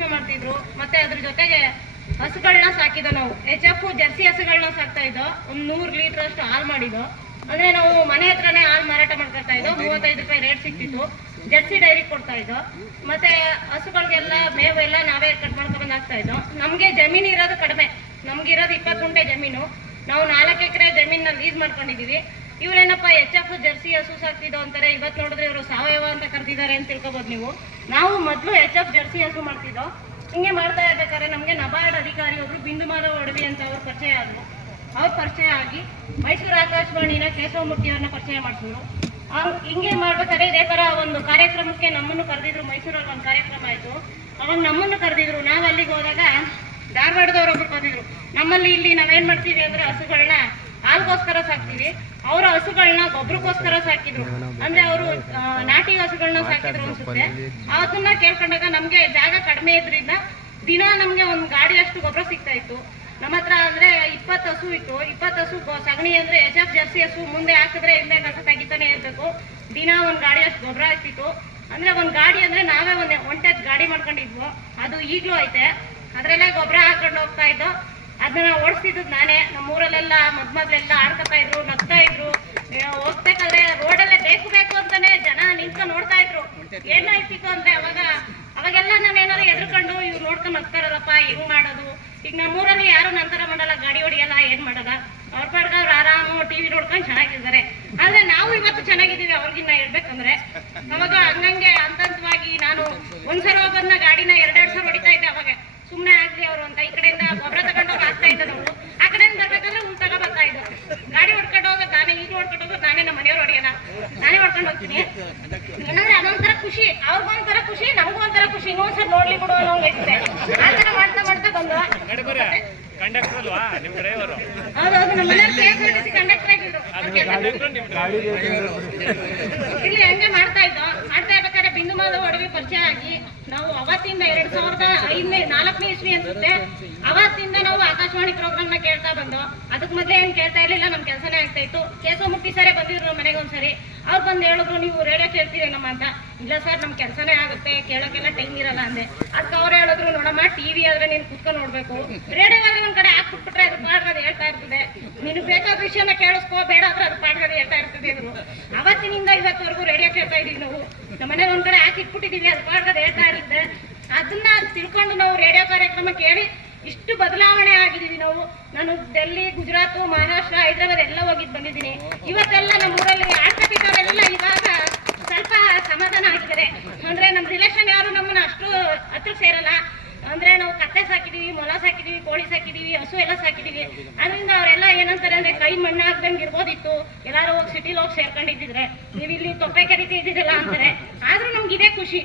ಕೃಷಿ ಮಾಡ್ತಿದ್ರು. ಮತ್ತೆ ಅದ್ರ ಜೊತೆಗೆ ಹಸುಗಳನ್ನ ಸಾಕಿದ್ದು ನಾವು. ಎಚ್ ಎಫ್ ಜರ್ಸಿ ಹಸುಗಳನ್ನ ಸಾಕ್ತಾ ಇದ್ದೋ, ಒಂದ್ ನೂರು ಲೀಟರ್ ಅಷ್ಟು ಹಾಲು ಮಾಡಿದ್ದು. ಅಂದ್ರೆ ನಾವು ಮನೆ ಹತ್ರನೇ ಹಾಲು ಮಾರಾಟ ಮಾಡ್ಕೊಳ್ತಾ ಇದ್ದೋ, ಮೂವತ್ತೈದು ರೂಪಾಯಿ ರೇಟ್ ಸಿಕ್ತಿತ್ತು. ಜರ್ಸಿ ಡೈರಿ ಕೊಡ್ತಾ ಇದ್ದೋ. ಮತ್ತೆ ಹಸುಗಳಿಗೆಲ್ಲ ಮೇವು ಎಲ್ಲ ನಾವೇ ಕಟ್ ಮಾಡ್ಕೊಂಡ್ ಹಾಕ್ತಾ ಇದ್ದೋ. ನಮ್ಗೆ ಜಮೀನು ಇರೋದು ಕಡಿಮೆ. ನಮ್ಗೆ ಇರೋದು ಇಪ್ಪತ್ತು ಗುಂಟೆ ಜಮೀನು. ನಾವು ನಾಲ್ಕು ಎಕರೆ ಜಮೀನ ಲೀಸ್ ಮಾಡ್ಕೊಂಡಿದೀವಿ ಇವ್ರೇನಪ್ಪ ಎಚ್ ಎಫ್ ಜರ್ಸಿ ಹಸು ಸಾಕ್ತಿದ್ದು ಅಂತಾರೆ ಇವತ್ತು ನೋಡಿದ್ರೆ ಇವರು ಸಾವಯವ ಅಂತ ಕರೆದಿದ್ದಾರೆ ಅಂತ ತಿಳ್ಕೊಬೋದು ನೀವು. ನಾವು ಮೊದಲು ಎಚ್ ಎಫ್ ಜರ್ಸಿ ಹಸು ಮಾಡ್ತಿದ್ದೋ, ಹಿಂಗೆ ಮಾಡ್ತಾ ಇರ್ಬೇಕಾದ್ರೆ ನಮಗೆ ನಬಾರ್ಡ್ ಅಧಿಕಾರಿ ಒಬ್ರು ಬಿಂದು ಮಾಧವ ಒಡವಿ ಅಂತ ಅವ್ರು ಪರಿಚಯ ಆದ್ರು. ಅವ್ರು ಪರಿಚಯ ಆಗಿ ಮೈಸೂರು ಆಕಾಶವಾಣಿನ ಕೇಶವಮೂರ್ತಿ ಅವ್ರನ್ನ ಪರಿಚಯ ಮಾಡಿಸಿದ್ರು. ಹಿಂಗೆ ಮಾಡ್ಬೇಕಾದ್ರೆ ಇದೇ ತರ ಒಂದು ಕಾರ್ಯಕ್ರಮಕ್ಕೆ ನಮ್ಮನ್ನು ಕರೆದಿದ್ರು, ಮೈಸೂರಲ್ಲಿ ಒಂದು ಕಾರ್ಯಕ್ರಮ ಆಯ್ತು. ಅವಾಗ ನಮ್ಮನ್ನು ಕರೆದಿದ್ರು, ನಾವು ಅಲ್ಲಿಗೆ ಹೋದಾಗ ಧಾರವಾಡದವ್ರೊಬ್ರು ಬಂದಿದ್ರು ನಮ್ಮಲ್ಲಿ ಇಲ್ಲಿ ನಾವೇನ್ ಮಾಡ್ತೀವಿ ಅಂದ್ರೆ ಹಸುಗಳನ್ನ ಹಾಲ್ಗೋಸ್ಕರ ಸಾಕ್ತೀವಿ. ಅವರ ಹಸುಗಳನ್ನ ಗೊಬ್ಬರಕ್ಕೋಸ್ಕರ ಸಾಕಿದ್ರು. ಅಂದ್ರೆ ಅವರು ನಾಟಿ ಹಸುಗಳನ್ನ ಸಾಕಿದ್ರು ಅನ್ಸುತ್ತೆ. ಅದನ್ನ ಕೇಳ್ಕೊಂಡಾಗ ನಮ್ಗೆ ಜಾಗ ಕಡಿಮೆ ಇದ್ರಿಂದ ದಿನ ನಮ್ಗೆ ಒಂದು ಗಾಡಿ ಅಷ್ಟು ಗೊಬ್ಬರ ಸಿಗ್ತಾ ಇತ್ತು. ನಮ್ಮ ಹತ್ರ ಅಂದ್ರೆ ಇಪ್ಪತ್ತು ಹಸು ಇತ್ತು. ಇಪ್ಪತ್ತು ಹಸು ಸಗಣಿ ಅಂದ್ರೆ ಎಚ್ ಎಫ್ ಜರ್ಸಿ ಹಸು ಮುಂದೆ ಹಾಕಿದ್ರೆ ಹಿಂದೆ ಕಸ ತೆಗಿತಾನೆ ಇರ್ಬೇಕು. ದಿನ ಒಂದ್ ಗಾಡಿ ಅಷ್ಟು ಗೊಬ್ಬರ ಆಗ್ತಿತ್ತು. ಅಂದ್ರೆ ಒಂದ್ ಗಾಡಿ ಅಂದ್ರೆ ನಾವೇ ಒಂದ್ ಒಂಟೆ ಗಾಡಿ ಮಾಡ್ಕೊಂಡಿದ್ವು. ಅದು ಈಗಲೂ ಐತೆ. ಅದ್ರಲ್ಲೇ ಗೊಬ್ಬರ ಹಾಕೊಂಡು ಹೋಗ್ತಾ ಇದ್ದೋ. ಅದನ್ನ ಓಡಿಸ್ತಿದ್ದು ನಾನೇ. ನಮ್ಮ ಊರಲ್ಲೆಲ್ಲ ಮದ್ ಮೊದ್ಲೆಲ್ಲ ಆಡ್ಕೊತಾ ಇದ್ರು, ನಗ್ತಾ ಇದ್ರು. ಹೋಗ್ಬೇಕಾದ್ರೆ ರೋಡಲ್ಲೇ ಬೇಕು ಬೇಕು ಅಂತಾನೆ ಜನ ನಿಂತ್ಕೊಂಡು ನೋಡ್ತಾ ಇದ್ರು. ಏನಾಯ್ತಿತ್ತು ಅಂದ್ರೆ ಅವಾಗ, ಅವಾಗೆಲ್ಲ ನಾನು ಏನಾದ್ರು ಎದ್ರುಕೊಂಡು ಇವ್ರು ನೋಡ್ಕೊಂಡು ನಗ್ತಾರಲ್ಲಪ್ಪ, ಹೆಂಗ್ ಮಾಡೋದು. ಈಗ ನಮ್ಮೂರಲ್ಲಿ ಯಾರು ನಂತರ ಮಾಡಲ್ಲ, ಗಾಡಿ ಹೊಡಿಯಲ್ಲ, ಏನ್ ಮಾಡಲ್ಲ ಅವ್ರ ಪಾಡ್ಗ ಅವ್ರು ಆರಾಮು ಟಿವಿ ನೋಡ್ಕೊಂಡು ಚೆನ್ನಾಗಿದ್ದಾರೆ. ಆದ್ರೆ ನಾವು ಇವತ್ತು ಚೆನ್ನಾಗಿದ್ದೀವಿ, ಅವ್ರಿಗಿನ್ನ ಹೇಳ್ಬೇಕಂದ್ರೆ. ಅವಾಗ ಹಂಗಂಗೆ ಹಂತ ಹಂತವಾಗಿ ನಾನು ಒಂದ್ಸಲ ಹೋಗೋದನ್ನ ಗಾಡಿನ ಎರಡೆರಡು ಸಲ ಹೊಡಿತಾ ಇದ್ದೆ ಅವಾಗ ಸುಮ್ನೆ ಆಗ್ಲಿ ಅವರು ಅಂತ ಈ ಕಡೆಯಿಂದ ಗೊಬ್ಬರ ತಗೊಂಡು ಹೋಗಿ ಹಾಕ್ತಾ ಇದ್ದೆ ನಾವು ಆ ಕಡೆಯಿಂದ ಬರ್ಬೇಕಾದ್ರೆ ಉಲ್ ತಗೋ ಬರ್ತಾ ಇದ್ದು ಗಾಡಿ ಹೊಡ್ಕೊಂಡು ಹೋಗೋದು ನಾನೇ ಈಗ ಹೊಡ್ಕೊಂಡು ಹೋಗೋದು ನಾನೇ ನಮ್ಮ ಮನೆಯವ್ರು ಹೊಡಿಯೋಣ ನಾನೇ ಹೊಡ್ಕೊಂಡು ಹೋಗ್ತೀನಿ ಏನಂದ್ರೆ ಅದೊಂಥರ ಖುಷಿ ಅವ್ರಿಗೂ ಒಂಥರ ಖುಷಿ ನಮಗೂ ಒಂಥರ ಖುಷಿ. ಇನ್ನೊಂದ್ಸಲ ನೋಡ್ಲಿ ಬಿಡು ಅನ್ನೋ ಇರ್ತದೆ ಆ ಥರ ಮಾಡ್ತಾ ಮಾಡ್ತಾ ಬಂದ. ಕಂಡಕ್ಟರ್ ಅಲ್ವಾ? ನಿಮ್ ಡ್ರೈವರು ಹೌದೌದು ನಮ್ಮ ಮನೆಯವ್ರು K S R T C conductor ಆಗಿದ್ರು ಇಲ್ಲಿ ಹಂಗೆ ಮಾಡ್ತಾ ಇದ್ದೋ. ಮಾಡ್ತಾ ಇರ್ಬೇಕಾದ್ರೆ ಬಿಂದು ಮಾಧವ ಒಡವಿ ಪರಿಚಯ ಆಗಿ ನಾವು ಅವತ್ತಿಂದ ಎರಡ್ ಸಾವಿರದ ಐದನೇ ನಾಲ್ಕನೇ ಇಸ್ವಿ ಅನ್ಸುತ್ತೆ. ಅವತ್ತಿಂದ ನಾವು ಆಕಾಶವಾಣಿ ಪ್ರೋಗ್ರಾಮ್ನ ಕೇಳ್ತಾ ಬಂದು, ಅದಕ್ ಮೊದ್ಲೆ ಏನ್ ಕೇಳ್ತಾ ಇರ್ಲಿಲ್ಲ, ನಮ್ ಕೆಲಸನೇ ಆಗ್ತಾ ಇತ್ತು. ಮುಕ್ತಿ ಸರೇ ಬಂದಿದ್ರು ನಮ್ಮ ಮನೆಗೆ ಒಂದ್ಸರಿ. ಅವ್ರು ಬಂದು ಹೇಳಿದ್ರು, ನೀವು ರೇಡಿಯೋ ಕೇಳ್ತೀರಿ ನಮ್ಮ ಅಂತ. ಇಲ್ಲ ಸರ್, ನಮ್ ಕೆಲಸನೇ ಆಗುತ್ತೆ, ಕೇಳೋಕೆಲ್ಲ ಟೈಮ್ ಇರಲ್ಲ ಅಂದೆ. ಅದಕ್ಕೆ ಅವ್ರು ಹೇಳಿದ್ರು, ನೋಡಮ್ಮ, ಟಿವಿ ಆದ್ರೆ ನೀನ್ ಕುತ್ಕೊಂಡು ನೋಡ್ಬೇಕು. ರೇಡಿಯೋ ಆದ್ರೆ ಒಂದ್ ಕಡೆ ಹಾಕ್ಬಿಟ್ಬಿಟ್ರೆ ಅದು ಪಾಡ್ಗದು ಹೇಳ್ತಾ ಇರ್ತದೆ. ನಿನಗೆ ಬೇಕಾದ ವಿಷಯನ ಕೇಳಿಸ್ಕೋ, ಬೇಡ ಆದ್ರೆ ಅದು ಹೇಳ್ತಾ ಇರ್ತದೆ ಅಂದ್ರು. ಅವತ್ತಿನಿಂದ ಇವತ್ತವರೆಗೂ ರೇಡಿಯೋ ಕೇಳ್ತಾ ಇದೀವಿ ನಾವು. ನಮ್ಮ ಮನೇಲಿ ಒಂದ್ ಕಡೆ ಹಾಕಿ ಇಟ್ಬಿಟ್ಟಿದೀವಿ ಅದು ಪಾಡ್ಗದು ಹೇಳ್ತಾ ಇರುತ್ತೆ. ಅದನ್ನ ತಿಳ್ಕೊಂಡು ನಾವು ರೇಡಿಯೋ ಕಾರ್ಯಕ್ರಮ ಕೇಳಿ ಇಷ್ಟು ಬದಲಾವಣೆ ಆಗಿದ್ದೀವಿ ನಾವು. ನಾನು ಡೆಲ್ಲಿ, ಗುಜರಾತ್, ಮಹಾರಾಷ್ಟ್ರ, ಹೈದರಾಬಾದ್ ಎಲ್ಲ ಹೋಗಿದ್ ಬಂದಿದ್ದೀನಿ. ಇವತ್ತೆಲ್ಲ ನಮ್ಮ ಊರಲ್ಲಿ ಆಡ್ಕೊತಿದ್ದವರೆಲ್ಲ ಇವಾಗ ಸ್ವಲ್ಪ ಸಮಾಧಾನ ಆಗಿದ್ದಾರೆ ಅಂದ್ರೆ ನಮ್ಮ ರಿಲೇಷನ್ ಯಾರು ನಮ್ಮನ್ನ ಅಷ್ಟು ಹತ್ರ ಸೇರಲ್ಲ. ಅಂದ್ರೆ ನಾವು ಕತ್ತೆ ಸಾಕಿದೀವಿ, ಮೊಲ ಸಾಕಿದೀವಿ, ಕೋಳಿ ಸಾಕಿದೀವಿ, ಹಸು ಎಲ್ಲ ಸಾಕಿದೀವಿ. ಅದರಿಂದ ಅವರೆಲ್ಲ ಏನಂತಾರೆ ಅಂದ್ರೆ ಕೈ ಮಣ್ಣಾಗ್ದಂಗೆ ಇರ್ಬೋದಿತ್ತು. ಎಲ್ಲಾರು ಹೋಗಿ ಸಿಟಿಲಿ ಹೋಗಿ ಸೇರ್ಕೊಂಡಿದ್ದಿದ್ರೆ. ನೀವು ಇಲ್ಲಿ ತೊಪ್ಪೆ ಕರಿತಿ ಇದ್ದಿದ್ದಿಲ್ಲ ಅಂತಾರೆ. ಆದ್ರೂ ನಮ್ಗೆ ಇದೇ ಖುಷಿ.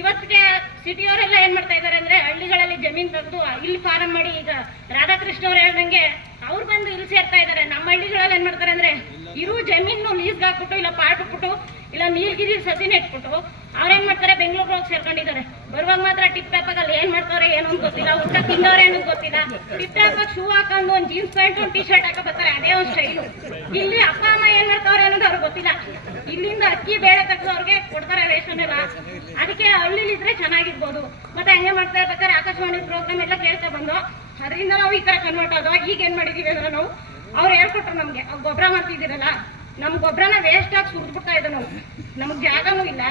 ಇವತ್ತಿಗೆ ಸಿಟಿಯವರೆಲ್ಲ ಏನ್ ಮಾಡ್ತಾ ಇದ್ದಾರೆ ಅಂದ್ರೆ ಹಳ್ಳಿಗಳಲ್ಲಿ ಜಮೀನ್ ತಂದು ಇಲ್ಲಿ ಫಾರಂ ಮಾಡಿ ಈಗ ರಾಧಾಕೃಷ್ಣ ಅವ್ರು ಹೇಳ್ದಂಗೆ ಅವ್ರು ಬಂದು ಇಲ್ಲಿ ಸೇರ್ತಾ ಇದ್ದಾರೆ. ನಮ್ಮ ಹಳ್ಳಿಗಳಲ್ಲಿ ಏನ್ ಮಾಡ್ತಾರೆ ಅಂದ್ರೆ ಇರು ಜಮೀನು ಲೀಸ್ಗೆ ಹಾಕ್ಬಿಟ್ಟು ಇಲ್ಲ ಪಾಟ್ಬಿಟ್ಟು ಇಲ್ಲ ನೀಲ್ಗಿರಿ ಸಸಿ ನೆಟ್ಬಿಟ್ಟು ಅವ್ರೇನ್ ಮಾಡ್ತಾರೆ ಬೆಂಗಳೂರು ಹೋಗಿ ಸೇರ್ಕೊಂಡಿದ್ದಾರೆ. ಬರುವಾಗ ಮಾತ್ರ ಟಿಪ್ ಟಾಪಾಗಲ್ಲಿ ಏನ್ ಮಾಡ್ತಾರೆ ಏನೋ ಅಂತ ಗೊತ್ತಿಲ್ಲ. ಊಟ ಏನೋ ಗೊತ್ತಿಲ್ಲ. ಟಿಪ್ ಟಾಪಾಗ ಶೂ ಹಾಕೊಂಡು ಒಂದು ಜೀನ್ಸ್ ಪ್ಯಾಂಟ್, ಒಂದು ಟಿ ಶರ್ಟ್ ಹಾಕ ಬರ್ತಾರೆ. ಅದೇ ಒಂದು ಸ್ಟೈಲು ಇಲ್ಲಿ ಅಪ್ಪ, ಅಮ್ಮ ಏನ್ ಮಾಡ್ತಾವ್ರೆ ಅನ್ನೋದು ಅವ್ರಿಗೆ ಗೊತ್ತಿಲ್ಲ. ಇಲ್ಲಿಂದ ಅಕ್ಕಿ, ಬೇಳೆ ತೆಗೆದು ಅವ್ರಿಗೆ ಕೊಡ್ತಾರೆ ರೇಷನ್ ಎಲ್ಲ. ಅದಕ್ಕೆ ಹಳ್ಳಿಲಿದ್ರೆ ಚೆನ್ನಾಗಿರ್ಬೋದು. ಇರ್ಬೇಕಾದ್ರೆ ಆಕಾಶವಾಣಿ ಪ್ರೋಗ್ರಾಮ್ ಎಲ್ಲ ಕೇಳ್ತಾ ಬಂದು ಅದರಿಂದ ನಾವು ಈ ತರ ಕನ್ವರ್ಟ್ ಆದೋ ಈಗ ಏನ್ ಮಾಡಿದೀವಿ ಅಂದ್ರೆ ನಾವು, ಅವ್ರು ಹೇಳ್ಕೊಟ್ರು ನಮ್ಗೆ ಅವ್ ಗೊಬ್ಬರ ಮಾಡ್ತಿದ್ದೀರಲ್ಲ, ನಮ್ ಗೊಬ್ಬರನ ವೇಸ್ಟ್ ಆಗಿ ಸುರಿದ್ಬಿಡ್ತಾ ಇದ್ದ ನಾವು ನಮ್ಗೆ ಜಾಗನೂ ಇಲ್ಲ.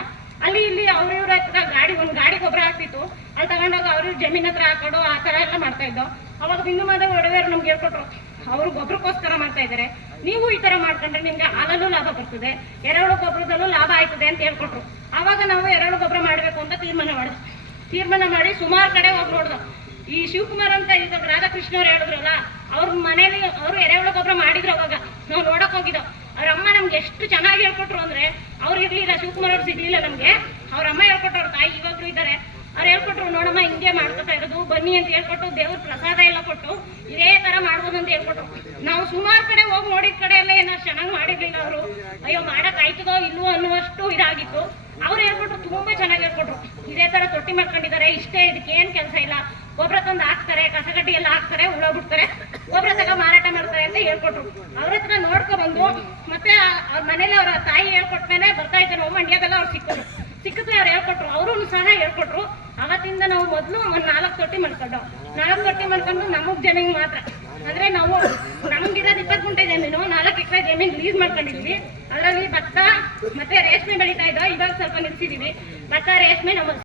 ಅಲ್ಲಿ ಇಲ್ಲಿ ಅವ್ರ ಹತ್ರ ಗಾಡಿ, ಒಂದ್ ಗಾಡಿ ಗೊಬ್ಬರ ಹಾಕ್ತಿತ್ತು. ಅಲ್ಲಿ ತಗೊಂಡೋಗ ಅವ್ರ ಜಮೀನ್ ಹತ್ರ ಹಾಕೋಡು ಆ ತರ ಎಲ್ಲ ಮಾಡ್ತಾ ಇದ್ದೋ. ಅವಾಗ ಬಿಂದು ಮಾದ ಒಡವೆಯವ್ರು ನಮ್ಗೆ ಹೇಳ್ಕೊಟ್ರು, ಅವ್ರು ಗೊಬ್ಬರಕ್ಕೋಸ್ಕರ ಮಾಡ್ತಾ ಇದ್ದಾರೆ ನೀವು ಈ ತರ ಮಾಡ್ಕೊಂಡ್ರೆ ನಿಮ್ಗೆ ಹಾಲಲ್ಲೂ ಲಾಭ ಬರ್ತದೆ ಎರೆಹುಳು ಗೊಬ್ಬರದಲ್ಲೂ ಲಾಭ ಆಯ್ತದೆ ಅಂತ ಹೇಳ್ಕೊಟ್ರು. ಅವಾಗ ನಾವು ಎರೆಹುಳು ಗೊಬ್ಬರ ಮಾಡ್ಬೇಕು ಅಂತ ತೀರ್ಮಾನ ಮಾಡಿದ್ವಿ. ತೀರ್ಮಾನ ಮಾಡಿ ಸುಮಾರು ಕಡೆ ಹೋಗಿ ನೋಡಿದ್ರು ಈ ಶಿವಕುಮಾರ್ ಅಂತ ಈಗ ರಾಧಾಕೃಷ್ಣ ಅವ್ರು ಹೇಳಿದ್ರಲ್ಲ, ಅವ್ರ ಮನೇಲಿ ಅವರು ಎರೆಹುಳು ಗೊಬ್ಬರ ಮಾಡಿದ್ರು ಅವಾಗ. ನಾವು ನೋಡಕ್ ಹೋಗಿದ್ದೋ. ಅವ್ರ ಅಮ್ಮ ನಮ್ಗೆ ಎಷ್ಟು ಚೆನ್ನಾಗಿ ಹೇಳ್ಕೊಟ್ರು ಅಂದ್ರೆ, ಅವ್ರು ಇರ್ಲಿಲ್ಲ, ಶಿವಕುಮಾರ್ ಅವ್ರು ಸಿಗ್ಲಿಲ್ಲ ನಮ್ಗೆ. ಅವ್ರ ಅಮ್ಮ ಹೇಳ್ಕೊಟ್ರು, ಅವ್ರ ತಾಯಿ ಇವಾಗ್ಲೂ ಇದ್ದಾರೆ. ಅವ್ರು ಹೇಳ್ಕೊಟ್ರು, ನೋಡಮ್ಮ ಹಿಂಗೆ ಮಾಡ್ಕೊತಾ ಇರೋದು, ಬನ್ನಿ ಅಂತ ಹೇಳ್ಕೊಟ್ಟು ದೇವ್ರ ಪ್ರಸಾದ ಎಲ್ಲ ಕೊಟ್ಟು ಇದೇ ತರ ಮಾಡ್ಬೋದು ಅಂತ ಹೇಳ್ಕೊಟ್ರು. ನಾವು ಸುಮಾರು ಕಡೆ ಹೋಗಿ ನೋಡಿದ ಕಡೆ ಎಲ್ಲ ಏನೋ ಚೆನ್ನಾಗಿ ಮಾಡಿರ್ಲಿಲ್ಲ ಅವರು ಅಯ್ಯೋ ಮಾಡಕ್ ಆಯ್ತದೋ ಇಲ್ವೋ ಅನ್ನುವಷ್ಟು ಇದಾಗಿತ್ತು ಅವ್ರು ಹೇಳ್ಕೊಟ್ರು ತುಂಬಾ ಚೆನ್ನಾಗಿ ಹೇಳ್ಕೊಟ್ರು ಇದೇ ತರ ತೊಟ್ಟಿ ಮಾಡ್ಕೊಂಡಿದ್ದಾರೆ. ಇಷ್ಟೇ ಇದಕ್ಕೆ ಏನ್ ಕೆಲಸ ಇಲ್ಲ. ಗೊಬ್ಬರ ತಂದು ಹಾಕ್ತಾರೆ ಕಸಗಡ್ಡಿ ಎಲ್ಲ ಹಾಕ್ತಾರೆ, ಹುಳ ಬಿಡ್ತಾರೆ. ಗೊಬ್ಬರ ತಗ ಮಾರಾಟ ಮಾಡ್ತಾರೆ ಅಂತ ಹೇಳ್ಕೊಟ್ರು. ಅವ್ರ ಹತ್ರ ನೋಡ್ಕೊ ಬಂದು ಮತ್ತೆ ಅವ್ರ ಮನೇಲಿ ಅವ್ರ ತಾಯಿ ಹೇಳ್ಕೊಟ್ಮೇಲೆ ಬರ್ತಾ ಇದ್ದಾರೆ ನಾವು ಮಂಡ್ಯದಲ್ಲ ಅವ್ರು ಸಿಕ್ಕರು ಸಿಕ್ಕಿದ್ರೆ ಅವ್ರು ಹೇಳ್ಕೊಟ್ರು. ಅವರು ಸಹ ಹೇಳ್ಕೊಟ್ರು, ಅವತ್ತಿಂದ ನಾವು ಮೊದಲು ಒಂದು ನಾಲ್ಕು ತೊಟ್ಟಿ ಮಾಡ್ಕೊಂಡು ನಾಲ್ಕು ತೊಟ್ಟಿ ಮಾಡ್ಕೊಂಡು ನಮಗ್ ಜಮೀನ್ ಮಾತ್ರ. ಅಂದ್ರೆ ನಾವು ನಮ್ಗಿರೋದು ಇಪ್ಪತ್ತು ಗುಂಟೆ ಜಮೀನು, ನಾಲ್ಕು ಎಕರೆ ಜಮೀನ್ ಲೀಸ್ ಮಾಡ್ಕೊಂಡಿದ್ವಿ. ಅದರಲ್ಲಿ ಭತ್ತ ಮತ್ತೆ ರೇಷ್ಮೆ ಬೆಳೀತಾ ಇದ್ದೋ ಇವಾಗ ಸ್ವಲ್ಪ ನಿಲ್ಸಿದೀವಿ ಭತ್ತ ರೇಷ್ಮೆ ನಮ್ಮ